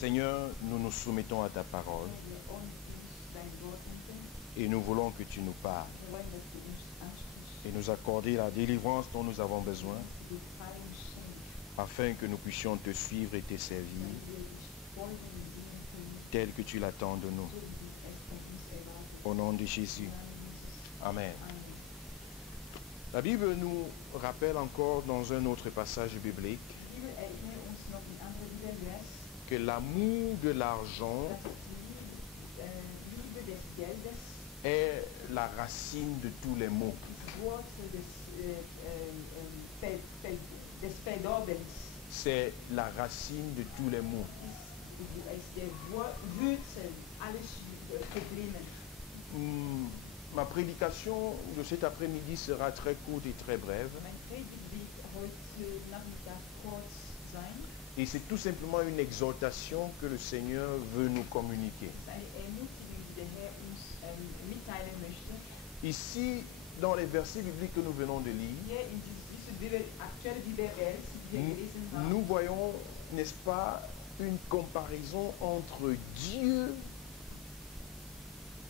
Seigneur, nous nous soumettons à ta parole wir uns dein Wort hinter, et nous voulons que tu nous parles wir wollen, dass du uns ansprichst, et nous accorder la délivrance dont nous avons besoin dass du die Befreiung schenkst, afin que nous puissions te suivre et te servir damit wir dich folgen und dienen können, tel que tu l'attends de nous. so wie du es von uns erwartest. Au nom de Jésus. Im Namen Jesus. Amen. Amen. La Bible nous rappelle encore dans un autre passage biblique Die Bibel erinnert uns noch in andere Bibelvers, que l'amour de l'argent dass die Liebe des Geldes est la racine de tous les maux. die Wurzel des Verdorbens C'est la racine de tous les maux. ist der Wurzel alles Probleme. Ma prédication de cet après-midi sera très courte et très brève. Mein Predigt wird heute Nachmittag kurz sein. Et c'est tout simplement une exhortation que le Seigneur veut nous communiquer. Es ist eine Ermutigung, die der Herr uns mitteilen möchte. Ici, dans les versets bibliques que nous venons de lire, Hier in diese aktuelle Bibelvers, die wir gelesen haben, nous voyons, n'est-ce pas, une comparaison entre Dieu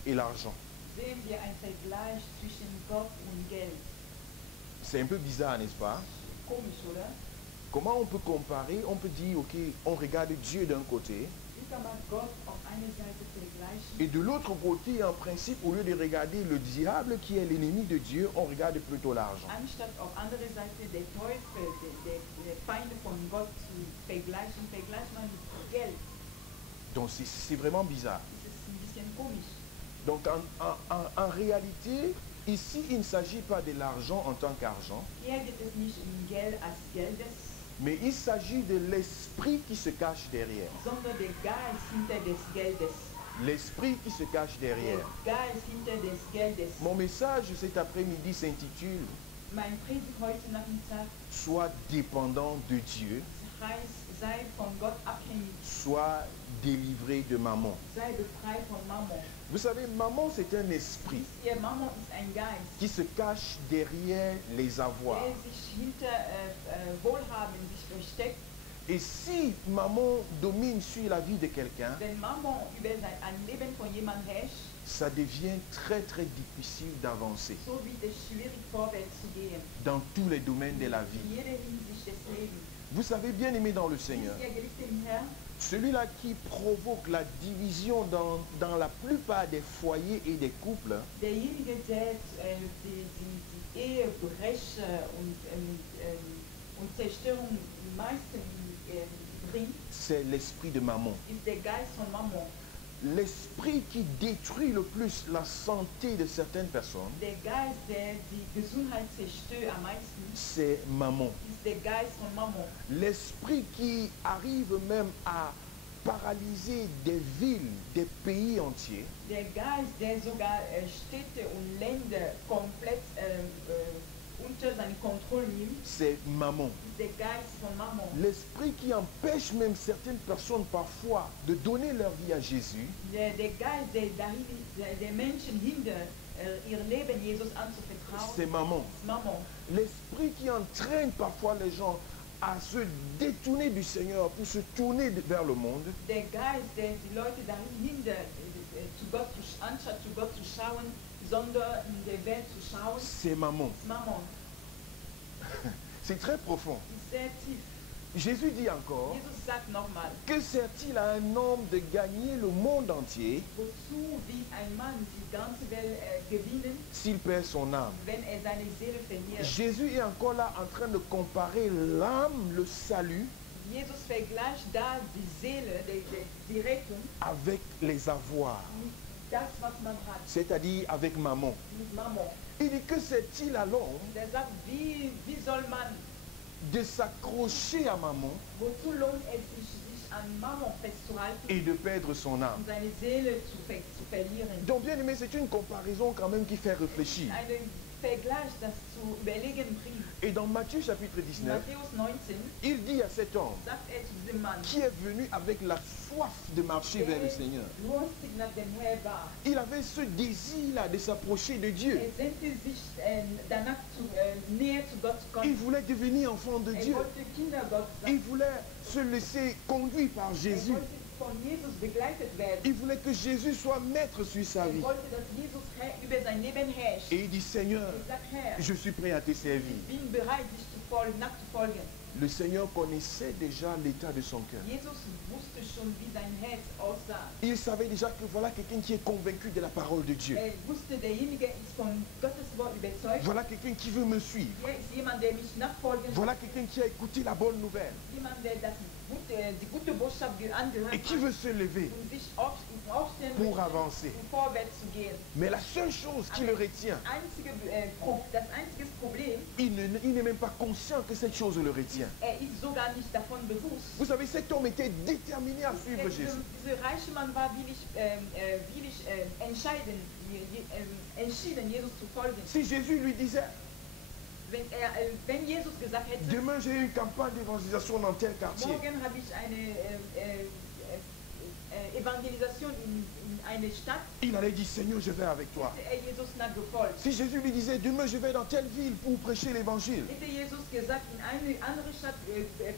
et l'argent. sehen wir einen Vergleich zwischen Gott und Geld. C'est un peu bizarre, n'est-ce pas? Komisch, oder? Comment on peut comparer? On peut dire, ok, on regarde Dieu d'un côté, Wie kann man Gott auf einer Seite vergleichen? et de l'autre côté, en principe, au lieu de regarder le diable qui est l'ennemi de Dieu, on regarde plutôt l'argent. Anstatt auf andere Seite der Teufel, der Feinde von Gott zu vergleichen, vergleicht man mit Geld. Donc c'est vraiment bizarre. Das ist ein bisschen komisch. Donc en réalité, ici, il ne s'agit pas de l'argent en tant qu'argent, Hier geht es nicht um Geld als Geldes, mais il s'agit de l'esprit qui se cache derrière. sondern der Geist hinter des Geldes. L'esprit qui se cache Der derrière. Geist hinter des Geldes. Mon message cet après-midi s'intitule Mein Predigt heute Nachmittag « Sois dépendant de Dieu, heißt, sei von Gott abhängig, sois délivré de maman sei befreit von Mammon. ». Vous savez, maman, c'est un esprit Wisst ihr, Mammon ist ein Geist, qui se cache derrière les avoirs. der sich hinter Wohlhaben sich versteckt. Et si maman domine sur la vie de quelqu'un, Wenn Mammon über ein Leben von jemandem herrscht, ça devient très très difficile d'avancer so wird es schwierig vorwärts zu gehen. dans tous les domaines de la In vie. jeder Hinsicht des Lebens. Vous savez, bien aimé dans le Seigneur, Wisst ihr, geliebte im Herrn, celui-là qui provoque la division dans la plupart des foyers et des couples, derjenige, der die Ehebrecher und Zerstörung meisten bringt, c'est l'esprit de maman. ist der Geist von Mammon. L'esprit qui détruit le plus la santé de certaines personnes, Der Geist, der die Gesundheit zerstört am meisten, c'est maman. ist der Geist von Mammon. L'esprit qui arrive même à paralyser des villes, des pays entiers, Der Geist, der sogar Städte und Länder komplett unter seine Kontrolle nimmt, c'est maman. ist der Geist von Mammon. L'esprit qui empêche même certaines personnes parfois de donner leur vie à Jésus, Der Geist, der Menschen hindert, ihr Leben Jesus anzuvertrauen, c'est maman. ist Mammon. L'esprit qui entraîne parfois les gens à se détourner du Seigneur pour se tourner vers le monde, Der Geist, der die Leute dahin hindert, anstatt zu Gott zu schauen, sondern in der Welt zu schauen, c'est maman. ist Mammon. C'est très profond. Ist sehr tief. Jésus dit encore, Jesus sagt nochmal, que sert-il à un homme de gagner le monde entier wozu wird ein Mann die ganze Welt gewinnen, s'il perd son âme? wenn seine Seele verliert? Jésus est encore là en train de comparer l'âme, le salut, Jesus vergleicht da die Seele, die Rettung, avec les avoirs, mit das, was man hat, c'est-à-dire avec maman. mit Mammon. Il dit que sert-il à l'homme Der sagt, wie soll man, de s'accrocher à maman wozu lohnt es sich an Mammon festzuhalten et de perdre son âme? und seine Seele zu verlieren? Donc bien aimé, c'est une comparaison quand même qui fait réfléchir. Einen Vergleich, das zu überlegen bringt. Et dans Matthieu chapitre In 19, Matthäus 19 il dit à cet homme sagt zu diesem Mann, qui est venu avec la soif de marcher vers le Seigneur. durstig nach dem Herr war. Il avait ce désir-là de s'approcher de Dieu. Sehnte sich danach näher zu Gott zu Il kommen. voulait devenir enfant de Dieu. Wollte Kinder Gott sein. Il voulait se laisser conduire par Jésus. Wollte von Jesus begleitet werden. Il voulait que Jésus soit maître sur sa vie. Wollte, dass Jesus über sein Leben herrscht. Et il dit, Seigneur, Er sagt, Herr, je suis prêt à te servir. ich bin bereit, dich nachzufolgen. Le Seigneur connaissait déjà l'état de son cœur. Jesus wusste schon, wie sein Herz aussah. Il savait déjà que voilà quelqu'un qui est convaincu de la parole de Dieu. Er wusste, derjenige ist von Gottes Wort überzeugt. Voilà quelqu'un qui veut me suivre. Er ist jemand, der mich nachfolgen Voilà quelqu'un qui a écouté la bonne nouvelle jemand, der die gute Botschaft angehört et qui veut se lever sich aufstellen pour möchte, avancer. vorwärts zu gehen. Mais la seule chose qui le retient, Das einzige Problem, il n'est même pas conscient que cette chose le retient. ist sogar nicht davon bewusst. Vous savez, cet homme était déterminé à suivre Jésus. Dieser reiche Mann war entschieden, Jesus zu folgen. Si Jésus lui disait, Wenn Jesus gesagt hätte, demain j'ai une campagne d'évangélisation dans tel quartier, morgen habe ich eine Evangelisation in eine Stadt, il allait dire, Seigneur, je vais avec toi. hätte Jesus nachgefolgt. Si Jésus lui disait, demain je vais dans telle ville pour prêcher l'évangile, Hätte Jesus gesagt, in eine andere Stadt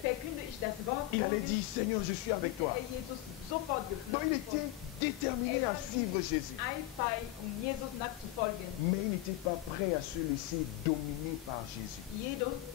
verkünde ich das Wort, il allait dire, Seigneur, je suis avec toi. hätte Jesus sofort Donc il était déterminé à suivre Jésus. eifern, Jesus nachzufolgen. Mais il n'était pas prêt à se laisser dominer par Jésus.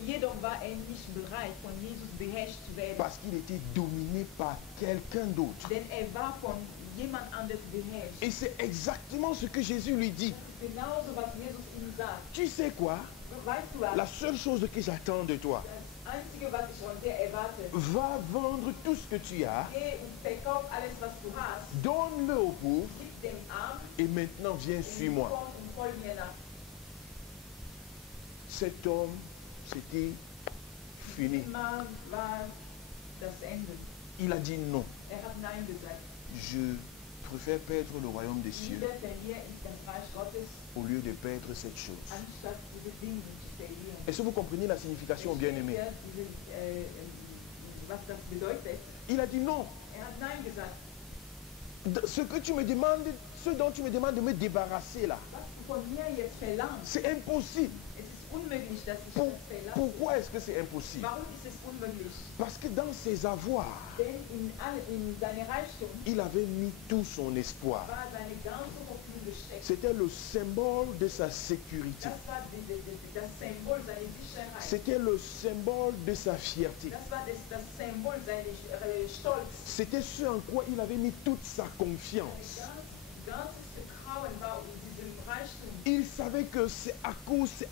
Jedoch war nicht bereit, von Jesus beherrscht zu werden. Parce qu'il était dominé par quelqu'un d'autre. Denn war von jemand anders beherrscht. Et c'est exactement ce que Jésus lui dit. Genauso, was Jesus ihm sagt. Tu sais quoi? Weißt du was? La seule chose que j'attends de toi, Das Einzige, was ich von dir erwarte, va vendre tout ce que tu as, geh und verkauf alles, was du hast, donne-le aux pauvres, gib dem Arm et maintenant viens, suis-moi. und folg mir nach. Cet homme, c'était fini. Immer war das Ende. Il a dit non. Hat Nein gesagt. Je préfère perdre le royaume des cieux Lieber verliere ich das Reich Gottes, au lieu de perdre cette chose. anstatt diese Dinge zu verlieren. Est-ce que vous comprenez la signification, bien-aimé? Was das bedeutet? Il a dit non. Hat Nein gesagt. Ce que tu me demandes, ce dont tu me demandes de me débarrasser là, Was du von mir jetzt verlangst, c'est impossible. es ist unmöglich, dass ich das verlange. Pourquoi est-ce que c'est impossible? Warum ist es unmöglich? Parce que dans ses avoirs, Denn in seine Reichtum il avait mis tout son espoir. war seine ganze Hoffnung gesteckt. C'était le symbole de sa sécurité. Das war das Symbol seiner Sicherheit. C'était le symbole de sa fierté. Das war das Symbol seines Stolz. C'était ce en quoi il avait mis toute sa confiance. Ganzes Vertrauen war in diesem Reichtum. Il savait que c'est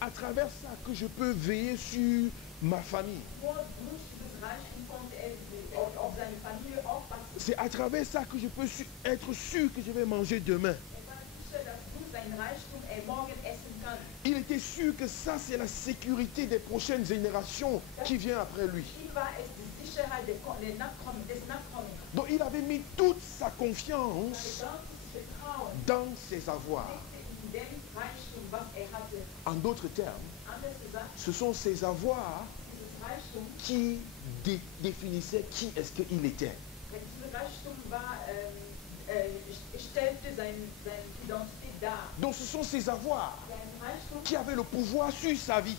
à travers ça que je peux veiller sur ma famille. Nur durch dieses Reichtum konnte auf seine Familie aufpassen. C'est à travers ça que je peux être sûr que je vais manger demain. War sicher, dass durch sein Reichtum morgen essen kann. Il était sûr que ça, c'est la sécurité des prochaines générations qui vient après lui. Ihm war es die Sicherheit des Nachkommens. Donc il avait mis toute sa confiance Sein ganzes Vertrauen dans ses avoirs. in dem Reichtum, was hatte. En d'autres termes, Anders gesagt, ce sont ses avoirs dieses Reichtum, qui définissaient qui est-ce qu'il était. dieses Reichtum stellte seine Identität dar. Donc ce sont ses avoirs Sein Reichtum qui avaient le pouvoir sur sa vie.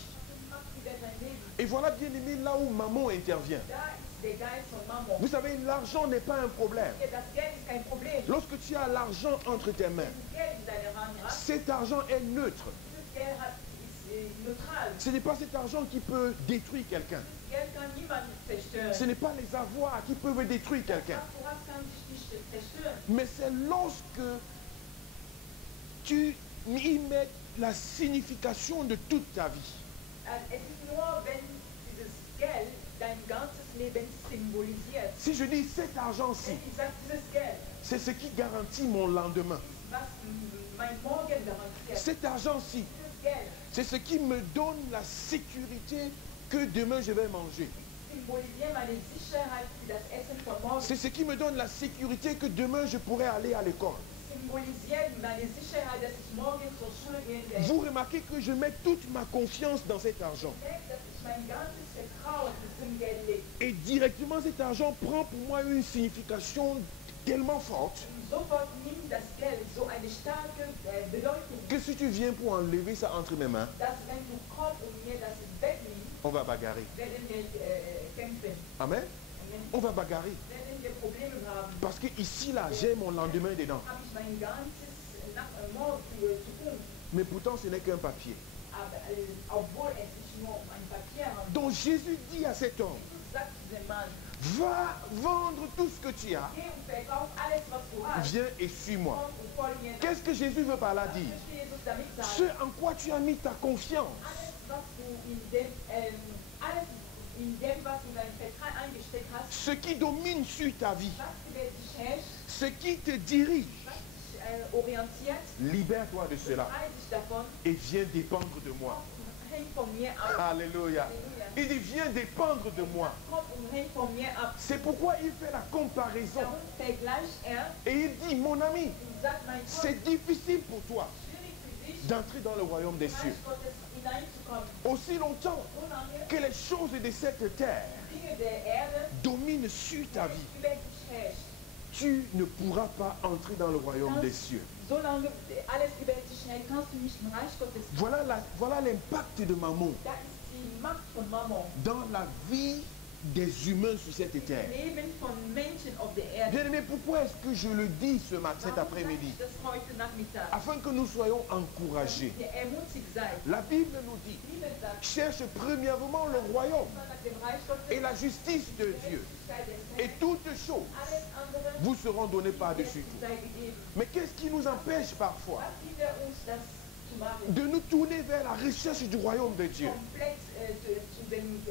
macht über sein Leben. Et voilà, bien aimé, là où maman intervient. Da ist der Geist von Mammon. Vous savez, l'argent n'est pas un problème. Das Geld ist kein Problem. Lorsque tu as l'argent entre tes mains, Das Geld in deiner Hand hast, cet argent est neutre. dieses Geld ist neutral. Ce n'est pas cet argent qui peut détruire quelqu'un. Geld kann niemand zerstören. Ce n'est pas les avoirs qui peuvent détruire quelqu'un. Was du hast, kann dich nicht zerstören. Mais c'est lorsque tu y mets la signification de toute ta vie. Es ist nur, wenn dieses Geld dein ganzes Leben symbolisiert. Si je dis cet argent-ci, Wenn ich sage, dieses Geld c'est ce qui garantit mon lendemain. ist, was mein Morgen garantiert. Cet argent-ci, Dieses Geld c'est ce qui me donne la sécurité que demain je vais manger. symbolisiert meine Sicherheit für das Essen von morgen. C'est ce qui me donne la sécurité que demain je pourrai aller à l'école. Symbolisiert meine Sicherheit, dass ich morgen zur Schule gehen werde. Vous remarquez que je mets toute ma confiance dans cet argent. Ich denke, dass ich mein ganzes Vertrauen diesem Geld lege. Et directement cet argent prend pour moi une signification tellement forte Und sofort nimmt das Geld so eine starke Bedeutung, que si tu viens pour enlever ça entre mes mains, dass wenn du kommst und mir das wegnimmst, on va bagarrer. werden wir kämpfen. Amen. Amen. On va bagarrer. Werden viele Probleme haben, Parce que ici, là, j'ai mon lendemain dedans. habe ich mein ganzes Morgen zu tun. Mais pourtant, ce n'est qu'un papier. Aber obwohl es sich nur um ein Papier handelt, Donc Jésus dit à cet homme, Jesus sagt diesem Mann, va vendre tout ce que tu as, geh und verkauf alles, was du hast. viens et suis-moi. Komm und folge mir nach. Qu'est-ce que Jésus veut par là Was dire? möchte Jesus damit Ce sagen? en quoi tu as mis ta confiance, Alles, was du dein Vertrag eingesteckt hast, ce qui domine sur ta vie, was über dich herrscht, ce qui te dirige, was dich orientiert, libère-toi de cela befreie dich davon, et viens dépendre de moi. häng von mir ab. Alléluia. Il dit, viens dépendre de moi. Komm und häng von mir ab. C'est pourquoi il fait la comparaison. Darum vergleicht Et il dit, mon ami, und sagt, mein Gott, c'est difficile pour toi schwierig für dich, d'entrer dans le royaume des cieux. Reich Gottes hineinzukommen. Aussi longtemps So lange que les choses de cette terre Dinge der Erde dominent sur ta vie, über dich herrscht. tu ne pourras pas entrer dans le royaume des cieux. Solange alles über dich hält, kannst du nicht im Reich Gottes kommen. Voilà l'impact de Mammon Da ist die Macht von Mammon. dans la vie des humains sur cette terre. Leben von Menschen auf der Erde. Bien aimé, pourquoi est-ce que je le dis cet Warum sage après-midi? ich das heute Nachmittag? Afin que nous soyons encouragés. Ihr ermutigt seid. La Bible nous dit, Die Bibel sagt, cherche premièrement le royaume nach dem Reich Gottes et la justice de Dieu. Gerechtigkeit des Et Herrn, toutes choses alles andere vous seront données par-dessus tout. sei gegeben. Mais qu'est-ce qui nous empêche parfois Was hindert uns, das zu machen? de nous tourner vers la recherche du royaume de Dieu? Komplett zu dem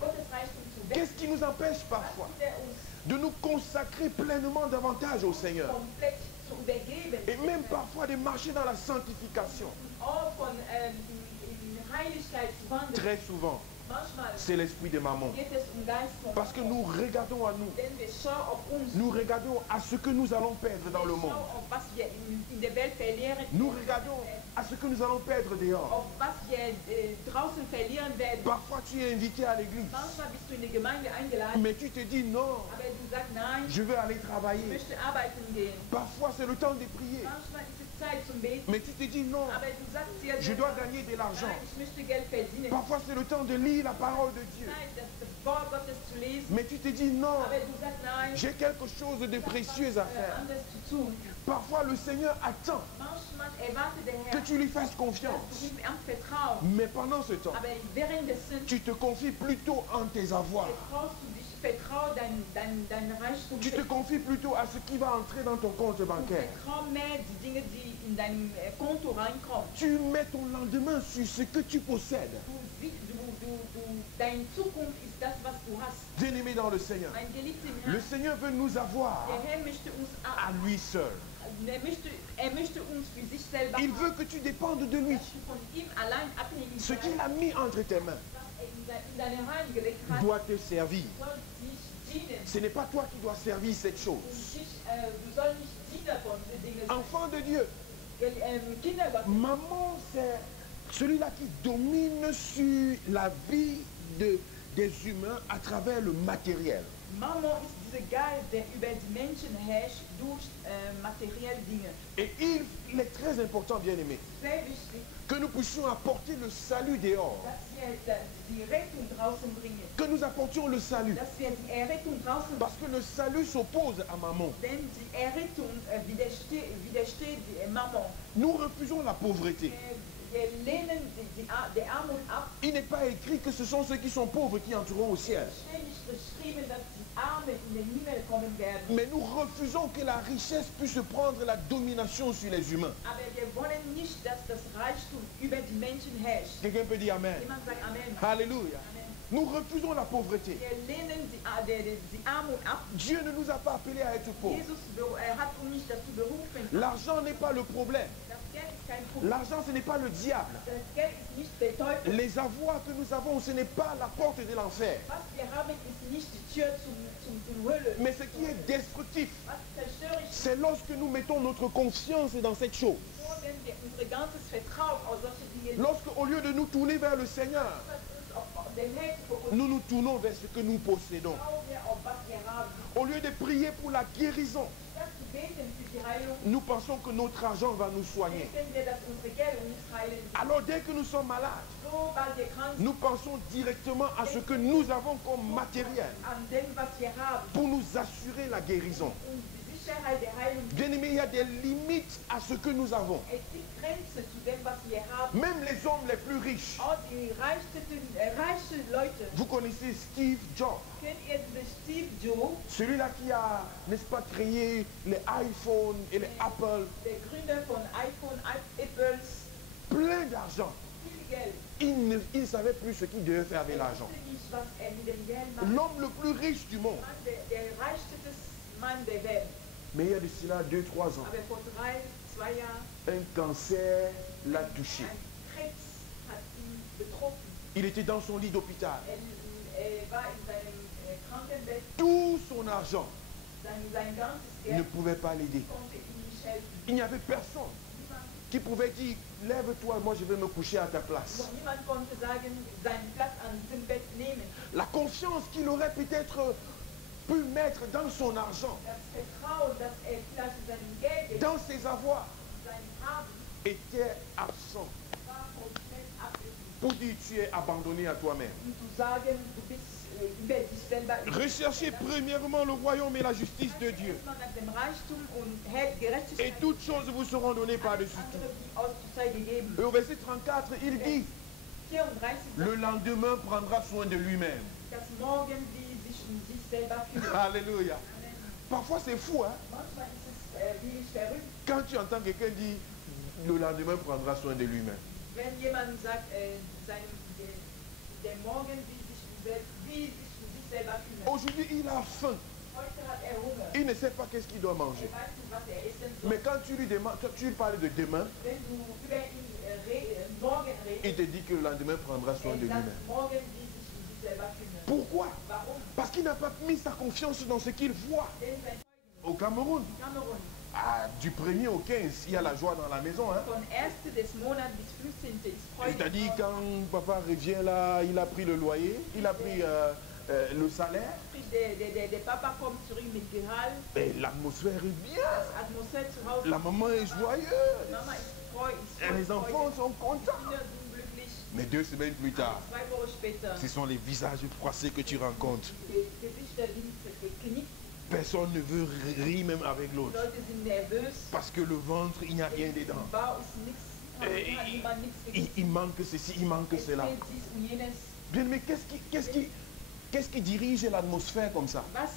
Gottes Reichtum zu wechseln. Qu'est-ce qui nous empêche Was parfois hindert uns, de nous consacrer pleinement davantage au Seigneur? komplett zu übergeben? Et même parfois de marcher dans la sanctification. Auch von in Heiligkeit zu wandeln. Très souvent, Manchmal c'est l'esprit de Mammon. geht es Geist von Parce que nous regardons à nous. Denn wir schauen auf uns. Nous regardons à ce que nous allons perdre dans le Wir monde. schauen auf was wir in der Welt verlieren. Nous regardons à ce que nous allons perdre dehors. Auf was wir draußen verlieren werden. Parfois tu es invité à l'église. Manchmal bist du in die Gemeinde eingeladen, Mais tu te dis non, aber du sagst nein, je veux aller ich travailler. möchte arbeiten gehen. Parfois c'est le temps de prier. Manchmal ist es Zeit zum Beten, Mais tu te dis non, aber du sagst dir, je dois gagner de l'argent. nein, ich möchte Geld verdienen. Parfois c'est le temps de lire la parole de Dieu. Zeit, das Wort Gottes zu lesen, Mais tu te dis non, aber du sagst nein, j'ai quelque chose de précieux à faire. anders zu tun. Parfois le Seigneur attend Manchmal erwartet der que Herr, tu lui fasses dass confiance. du ihm vertraust. Mais pendant ce temps, Aber währenddessen tu te confies plutôt en tes avoirs. vertrau dein Reichtum. Tu te confies plutôt à ce qui va entrer dans ton compte bancaire. Vertrau mehr die Dinge, die in deinem Konto reinkommen. Tu mets ton lendemain sur ce que tu possèdes. Deine Zukunft ist das, was du hast. Bien-aimé dans le Seigneur, Mein geliebter le Herr, Seigneur veut nous avoir der Herr möchte uns, à lui seul. er möchte uns für sich selber Il haben, veut que tu dépendes de lui. dass du von ihm allein abhängig Ce qu'il sein, a mis entre tes mains was er in deine Hand gelegt hat, doit te servir. soll dich dienen. Ce n'est pas toi qui dois servir cette chose. Du sollst nicht Diener von diesen Dingen sein. Enfant de Dieu, Kinder Gottes. maman, c'est celui-là qui domine sur la vie des humains à travers le matériel. Mammon ist dieser Geist, der über die Menschen herrscht durch materielle Dinge. Et il est très important, bien aimé, Sehr wichtig, que nous puissions apporter le salut dehors. dass wir die Rettung draußen bringen. Que nous apportions le salut. Dass wir die Errettung draußen bringen. Parce que le salut s'oppose à maman. Denn die Errettung widersteht Mammon. Nous refusons la pauvreté. Wir lehnen die Armut ab. Il n'est pas écrit que ce sont ceux qui sont pauvres qui entreront au ciel. Es steht nicht geschrieben, dass die Armen in den Himmel kommen werden. Mais nous refusons que la richesse puisse prendre la domination sur les humains. Aber wir wollen nicht, dass das Reichtum über die Menschen herrscht. Quelqu'un peut dire Amen. Jemand sagt Amen. Alléluia. Amen. Nous refusons la pauvreté. Wir lehnen die Armut ab. Dieu ne nous a pas appelés à être pauvres. Jesus hat uns nicht dazu berufen. L'argent n'est pas le problème. Das Geld ist kein Problem. L'argent, ce n'est pas le diable. Das Geld ist nicht der Teufel. Les avoirs que nous avons, ce n'est pas la porte de l'enfer. Was wir haben, ist nicht die Tür zum Hölle. Mais ce qui est destructif, Was zerstörerisch ist, c'est lorsque nous mettons notre confiance dans cette chose. nur wenn wir unser ganzes Vertrauen auf solche Dinge legen, Lorsque, au lieu de nous tourner vers le Seigneur, uns auf den Herrn zu fokussieren, nous nous tournons vers ce que nous possédons. schauen wir auf was wir haben. Au lieu de prier pour la guérison, Statt zu beten für die Heilung, nous pensons que notre argent va nous soigner. denken wir, dass unsere Geld uns heilen wird. Alors dès que nous sommes malades, Sobald wir krank sind, nous pensons directement à ce que nous avons comme matériel an dem, was wir haben, pour nous assurer la guérison. und die Sicherheit der Heilung. Bien aimé, il y a des limites à ce que nous avons. Es gibt Grenzen zu dem, was wir haben. Même les hommes les plus riches. Auch die reichen Leute, Vous connaissez Steve Jobs, kennt ihr diesen Steve Jobs, celui-là qui a, n'est-ce pas, créé les iPhones et les Apple, der Gründer von iPhone, Apples, plein d'argent. viel Geld. Il ne savait plus ce qu'il devait faire avec l'argent. wusste nicht, was mit dem Geld macht. L'homme le plus riche du monde. Der reichste Mann der Welt. Mais il y a de cela 2-3 ans, Aber vor 2 Jahren, un cancer l'a touché. ein Krebs hat ihn betroffen. Il était dans son lit d'hôpital. War in seinem Krankenbett. Tout son argent Sein ganzes ne Geld pouvait pas l'aider. konnte ihm nicht helfen. Il n'y avait personne qui pouvait dire, lève-toi, moi je vais me coucher à ta place. Niemand konnte sagen, seinen Platz an diesem Bett nehmen. La confiance qu'il aurait peut-être pu mettre dans son argent, Das Vertrauen, das vielleicht in seinem Geld, dans ses avoirs, in seinem Haben, était absent. war komplett abgeschlossen. Pour dire, tu es abandonné à toi-même. Und zu sagen, du bist über dich selber. Recherchez premièrement le royaume et la justice de Dieu. Erstmal nach dem Reichtum und Et Gerechtigkeit. toutes choses vous seront données par-dessus tout. Andere, die aus zur Zeit gegeben. Et au verset 34, il dit, 34 le lendemain prendra soin de lui-même. dass morgen sie sich um sich selber kümmern. Alléluia. Parfois c'est fou, hein? Manchmal ist es wie ich verrückt, Quand tu entends quelqu'un dire, le lendemain prendra soin de lui-même. wenn jemand sagt, der morgen wie sich um sich selber kümmert. Aujourd'hui, il a faim. Heute hat Hunger. Il ne sait pas qu'est-ce qu'il doit manger. Weiß nicht, was essen soll. Mais quand tu lui demandes, tu lui parles de demain, Wenn du über ihn morgen il redest, te dit que le lendemain prendra soin de sagt lui-même. morgen wie sich um sich selber kümmern. Pourquoi? Warum? Parce qu'il n'a pas mis sa confiance dans ce qu'il voit. Denn sein Au Cameroun, Kamerun du 1er au 15, il y a la joie dans la maison. Hein? von 1. des Monats bis 15. ist Freude. C'est-à-dire quand papa revient là, il a pris le loyer, il a pris le salaire, Der Papa kommt zurück mit Gehalt, et l'atmosphère est bien. Atmosphäre zu Hause. La maman est joyeuse. Mama ist freu, Et les enfants sont contents. Kinder sind glücklich. Mais 2 semaines plus tard, 2 Wochen später, ce sont les visages froissés que tu rencontres. die Gesichter sind geknickt, Personne ne veut rire même avec die l'autre. Leute sind nervös, Parce que le ventre, il n'y a rien dedans. im Bau ist nichts, Et hat niemand nichts il gegessen. manque ceci, il manque Es cela. fehlt dies und jenes. Bien, mais qu'est-ce qui dirige l'atmosphère comme ça? Was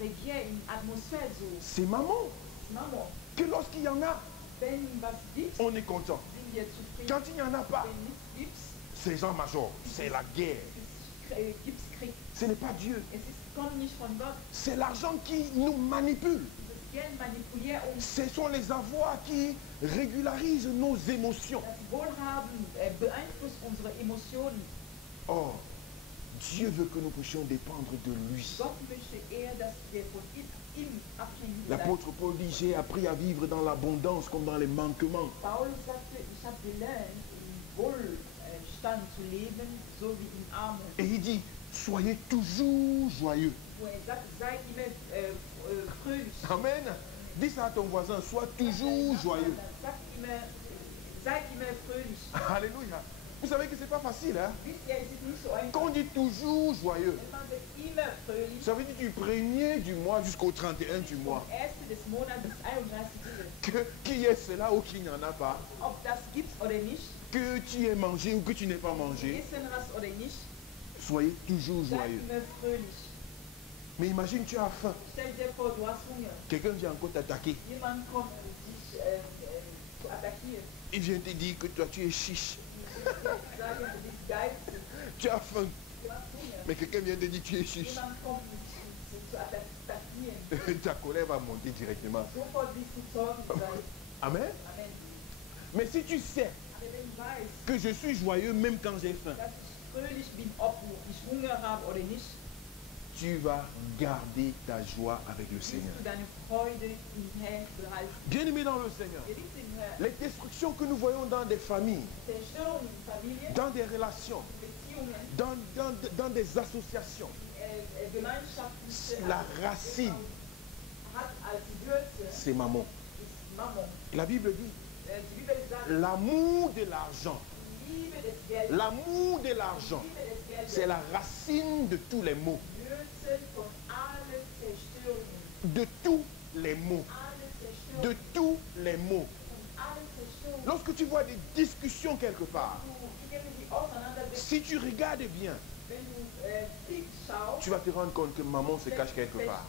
regiert in Atmosphäre so? C'est maman. Mama, Que lorsqu'il y en a, wenn was gibt, on est content. sind wir zufrieden. Quand il n'y en a pas, Wenn nichts gibt, c'est Jean Major, c'est la guerre. gibt's Krieg. Ce n'est pas Dieu. Kommt nicht von Gott. C'est l'argent qui nous manipule. Das Geld manipuliert uns. Ce sont les avoirs qui régularisent nos émotions. Das Wohlhaben beeinflusst unsere Emotionen. Or, Dieu veut que nous puissions dépendre de lui. Gott möchte eher, dass wir von ihm abhängig sind. L'apôtre Paul dit, j'ai appris à vivre dans l'abondance comme dans les manquements. Paulus sagte, ich habe gelernt, im Wohlstand zu leben, so wie in Armut. Et il dit, soyez toujours joyeux. Wo sagt, seid immer fröhlich. Amen. Dis ça à ton voisin, sois toujours joyeux. Sagt immer, seid immer fröhlich. Alléluia. Vous savez que ce n'est pas facile, hein? Wisst ihr, es ist nicht so einfach. Quand on dit toujours joyeux, Wenn man sagt, immer fröhlich, ça veut dire du 1er du mois jusqu'au 31 du mois. vom 1. des Monats bis 31. Qu'il y ait cela ou qu'il n'y en a pas, Ob das gibt's oder nicht, que tu aies mangé ou que tu n'aies pas mangé, essen hast oder nicht, soyez toujours seid joyeux. immer fröhlich. Mais imagine, tu as faim. Stell dir vor, du hast Hunger. Quelqu'un vient encore t'attaquer. Jemand kommt, dich zu attackieren. Il vient te dire que toi, tu es chiche. Sagen, du bist geizig, Tu as faim. du hast Hunger. Mais quelqu'un vient te dire que tu es chiche. Jemand kommt, dich zu attackieren. Ta colère va monter directement. Sofort bist du zornig sein. Amen. Amen. Mais si tu sais Aber wenn du weißt, que je suis joyeux même quand j'ai faim, dass ich fröhlich bin, ob ich Hunger habe oder nicht, tu vas garder ta joie avec le wirst Seigneur. du deine Freude im Herrn behalten. Bien-aimé dans le Seigneur, Geliebt im Herrn, les destructions que nous voyons dans des familles, Zerstörung in Familie, dans des relations, Beziehungen, dans des associations, Gemeinschaften la racine, hat als c'est maman. ist Mammon. Et la Bible dit, Die Bibel sagt, l'amour de l'argent, Liebe des Geldes, l'amour de l'argent, Liebe des Geldes, c'est la racine de tous les maux. Wurzel von allen Zerstörungen, De tous les maux. alle De Zerstörungen, tous les maux. von allen Zerstörungen. Lorsque tu vois des discussions quelque part, Du irgendwie auseinandersetzt, si tu regardes bien, wenn du dick schaust, tu vas te rendre compte que maman se cache quelque part.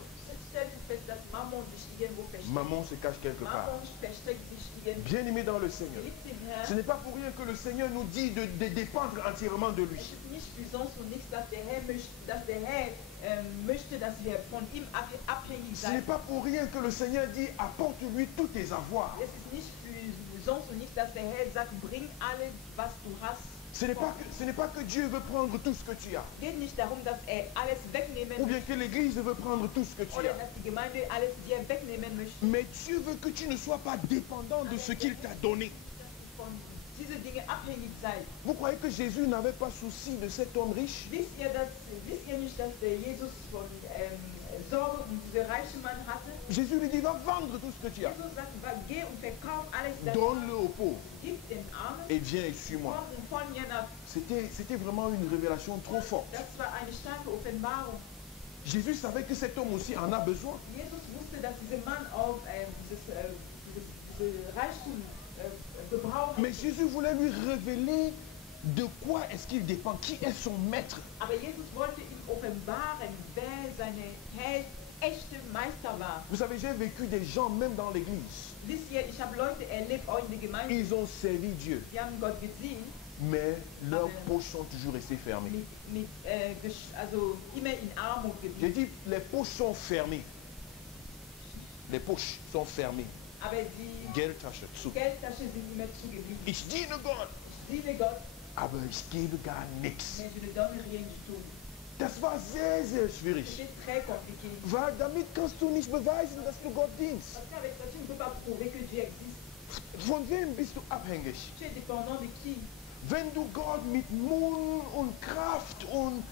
stellst du fest, dass Mammon sich irgendwo versteckt. Maman se cache quelque part. Mammon versteckt sich irgendwo. Bien-aimé dans le Seigneur, Geliebt im Herrn, ce n'est pas pour rien que le Seigneur nous dit de dépendre entièrement de lui. es ist nicht für sonst und nichts, dass der Herr möchte, dass wir von ihm abhängig Ce n'est sein. pas pour rien que le Seigneur dit apporte-lui tous tes avoirs. Es ist nicht für sonst und nichts, dass der Herr sagt, bring alles, was du hast. Ce n'est pas que Dieu veut prendre tout ce que tu as. Es geht nicht darum, dass er alles wegnehmen Ou bien möchte que l'Église veut prendre tout ce que tu oder as. dass die Gemeinde alles dir wegnehmen möchte. Mais Dieu veut que tu ne sois pas dépendant de ce qu'il t'a donné. Dass du von diesen Dingen abhängig seid. Vous croyez que Jésus n'avait pas souci de cet homme riche? Wisst ihr nicht, dass der Jesus von Sorge um diesen reichen Mann hatte? Jésus lui dit, va vendre tout ce que tu as. Jesus sagt, geh und verkauf alles, das Donne-le aux pauvres gib den Armen et viens et suis-moi. und von mir nach. C'était vraiment une révélation trop forte. Das war eine starke Offenbarung. Jésus savait que cet homme aussi en a besoin. Jesus wusste, dass dieser Mann auch dieses Reichtum gebraucht. Mais Jésus voulait lui révéler de quoi est-ce qu'il dépend, qui est son maître. Aber Jesus wollte ihm offenbaren, wer seine echte Meister war. Vous savez, j'ai vécu des gens, même dans l'église, Wisst ihr, ich habe Leute erlebt, auch in der Gemeinde, ils ont servi Dieu, die haben Gott gesehen, mais leurs poches sont toujours restées fermées. also immer in Armut J'ai geblieben. dit, les poches sont fermées. Les poches sont fermées. Aber die Geldtasche zu. Geldtasche sind immer zugeblieben. Ich diene Gott, Ich liebe Gott, aber ich gebe gar nichts. mais je ne donne rien du tout. Das war sehr, sehr schwierig. C'est très compliqué. Weil damit kannst du nicht beweisen, dass du Gott dienst. Parce qu'avec ça, tu ne peux pas prouver que Dieu existe. Von wem bist du abhängig? Tu es dépendant de qui? Wenn du Gott mit Mund und Kraft und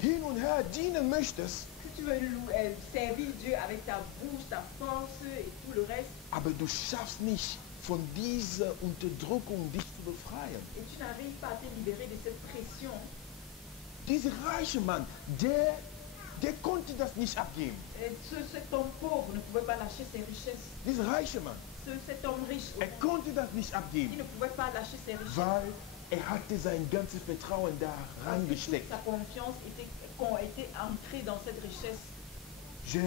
hin und her dienen möchtest, Si tu veux servir Dieu avec ta bouche, ta force et tout le reste, aber du schaffst nicht, von dieser Unterdrückung dich zu befreien. et tu n'arrives pas à te libérer de cette pression, Dieser reiche Mann, der konnte das nicht abgeben. cet homme pauvre ne pouvait pas lâcher ses richesses. Dieser reiche Mann, Cet homme riche, er konnte das nicht il abgeben, ne pouvait pas lâcher ses richesses. weil er hatte sein ganzes Vertrauen da Toute reingesteckt. sa confiance était ancrée dans cette richesse. J'ai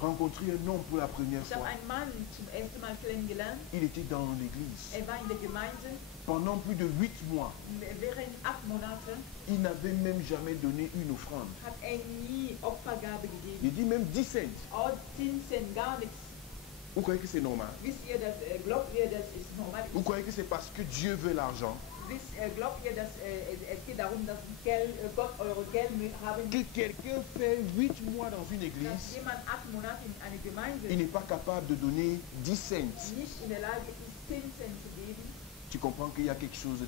rencontré un homme pour la première Ich habe fois. einen Mann zum ersten Mal kennengelernt. Il était dans l'église. Er war in der Gemeinde. Pendant plus de 8 mois, Während 8 Monate il n'avait même jamais donné une offrande. hat nie Opfergabe gegeben. Il dit même 10 cents. Auch Zinsen, gar nichts. Vous croyez que c'est normal? Wisst ihr, glaubt ihr, das ist normal? Vous croyez que c'est parce que Dieu veut l'argent Glaubt ihr, dass es geht darum, dass Gott eure Geld haben, que quelqu'un fait 8 mois dans une dass église, jemand 8 Monate in einer Gemeinde il n'est pas capable de donner 10 cents. nicht in der Lage ist, Zinsen zu geben? Tu comprends qu'il y a quelque chose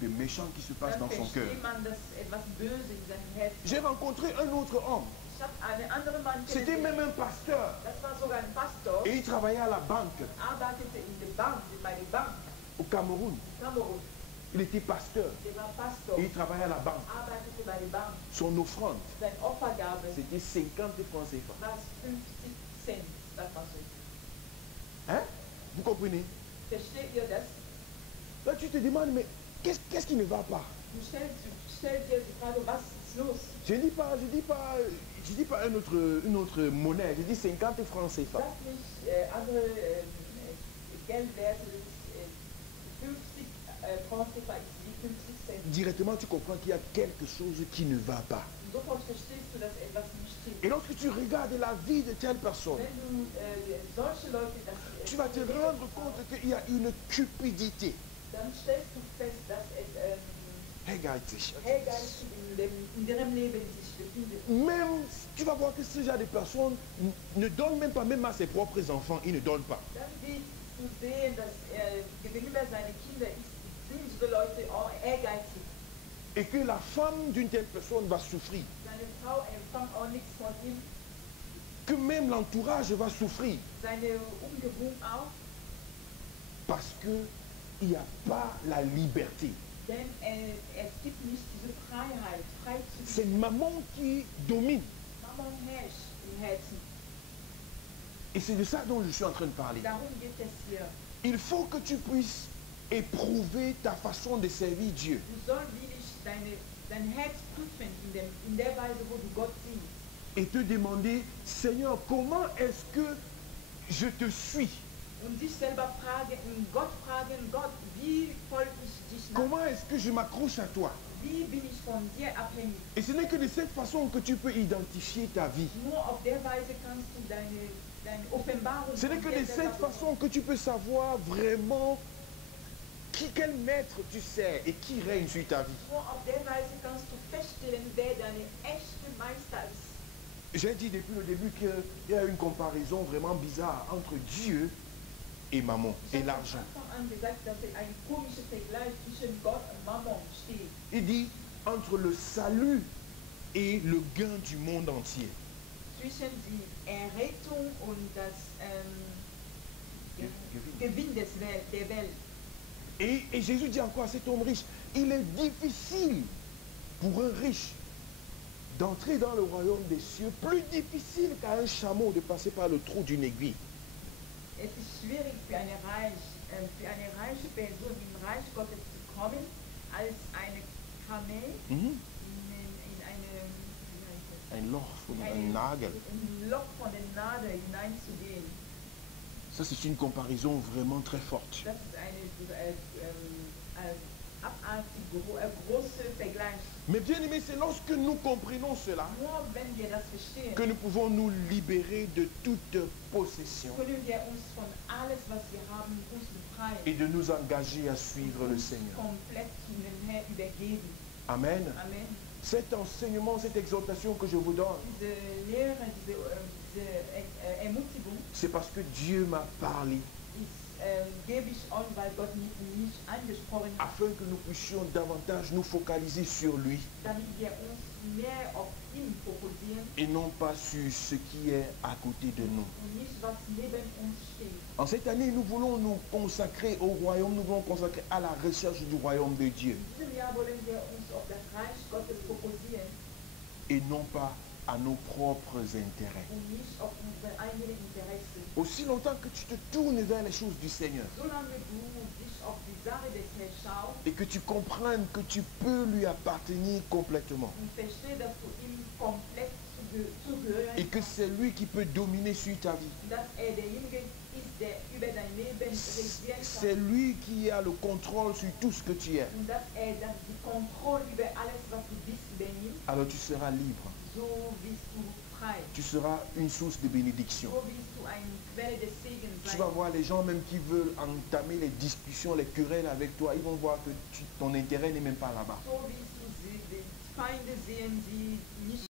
de méchant qui se passe Dann dans son cœur. versteht man, dass etwas Böses in seinem Herzen ist. J'ai rencontré un autre homme. Ich habe einen anderen Mann C'était même kennengelernt. un pasteur. Das war sogar ein Pastor, Et il travaillait à la banque arbeitete in der Bank, bei der Bank, au Cameroun. Kamerun. Il était pasteur. Der war Pastor, Et il travaillait à la banque. arbeitete bei der Bank. Son offrande, Seine Opfergabe c'était 50 francs CFA. war 50 Cent, das war so. Hein? Vous comprenez? Versteht ihr das? Là, tu te demandes, mais qu'est-ce qui ne va pas? Du stellst dir die Frage, was ist los? Je dis pas une autre monnaie, je dis 50 francs CFA. Sag nicht andere Geldwerte, das ist 50 Francs CFA, die 50 Cent. Directement, tu comprends qu'il y a quelque chose qui ne va pas. Sofort verstehst du, dass etwas nicht stimmt. Et lorsque tu regardes la vie de telle personne, Wenn du solche Leute, tu vas te rendre compte qu'il y a une cupidité. dann stellst du fest, dass es Ehrgeizig. Ehrgeiz in deren Leben sich befindet. Même, tu vas voir que ce genre de personnes ne donnent même pas, même à ses propres enfants, ils ne donnent pas. Dann wirst du sehen, dass gegenüber seinen Kindern sind diese Leute auch ehrgeizig. Et que la femme d'une telle personne va souffrir. Seine Frau empfängt auch nichts von ihm. que même l'entourage va souffrir seine Umgebung auch, parce qu'il n'y a pas la liberté. denn es gibt nicht diese Freiheit, frei zu C'est maman qui domine. Mammon herrscht im Herzen. Et c'est de ça dont je suis en train de parler. Darum geht es hier. Il faut que tu puisses éprouver ta façon de servir Dieu. Du sollst wirklich dein Herz prüfen in der Weise, wo du Gott siehst. Et te demander, Seigneur, comment est-ce que je te suis? Und dich selber fragen, Gott fragen, Gott, wie folge ich dich nach? Comment est-ce que je m'accroche à toi? Wie bin ich von dir abhängig? Et ce n'est que de cette façon que tu peux identifier ta vie. Nur auf der Weise kannst du deine Offenbarung Ce n'est von que dir de selber cette bekommen. façon que tu peux savoir vraiment quel maître tu sers et qui règne sur ta vie. Nur auf der Weise kannst du feststellen, wer deine echte Meister ist. J'ai dit depuis le début qu'il y a une comparaison vraiment bizarre entre Dieu et maman Ich et habe l'argent. von Anfang an gesagt, dass ein komischer Vergleich zwischen Gott und Mammon steht. Il dit entre le salut et le gain du monde entier. Zwischen die Errettung und das Gewinn der Welt. Et Jésus dit encore à cet homme riche, il est difficile pour un riche d'entrer dans le royaume des cieux, plus difficile qu'à un chameau de passer par le trou d'une aiguille. Es ist schwierig für eine reiche Person im Reich Gottes zu kommen, als eine Kamel Mhm. in eine, wie heißt es? Un Loch oder ein Nagel. in ein Loch von der Nadel hineinzugehen. Ça, c'est une comparaison vraiment très forte. Das ist eine abartig große Vergleich. Mais bien aimé, c'est lorsque nous comprenons cela Nur wenn wir das verstehen, que nous pouvons nous libérer de toute possession können wir uns von alles, was wir haben, uns befreien. et de nous engager à suivre le Seigneur. Komplett dem Herrn übergeben. Amen. Amen. Cet enseignement, cette exhortation que je vous donne, Diese Lehre, diese Ermutigung, c'est parce que Dieu m'a parlé gebe ich euch, weil Gott mich angesprochen hat, afin que nous puissions davantage nous focaliser sur lui damit wir uns mehr auf ihn fokussieren et non pas sur ce qui est à côté de nous. und nicht, was neben uns steht. En cette année, nous voulons nous consacrer au royaume, nous voulons consacrer à la recherche du royaume de Dieu In diesem Jahr wollen wir uns auf das Reich Gottes fokussieren et non pas à nos propres intérêts. und nicht auf unsere eigenen Interessen. Aussi longtemps que tu te tournes vers les choses du Seigneur Solange du dich auf die Sache des Herrn schaust et que tu comprennes que tu peux lui appartenir complètement und verstehst, dass du ihm komplett zugehören et que c'est lui qui peut dominer sur ta vie. dass derjenige ist, der über dein Leben regieren C'est kann lui qui a le contrôle sur tout ce que tu es. und dass dann die Kontrolle über alles, was du bist, übernimmt. Alors tu seras libre. So bist du frei. Tu seras une source de bénédiction. So bist du eine Quelle des Segens Tu sein. vas voir les gens même qui veulent entamer les discussions, les querelles avec toi, ils vont voir que ton intérêt n'est même pas là-bas. So wirst du die Feinde sehen, die nicht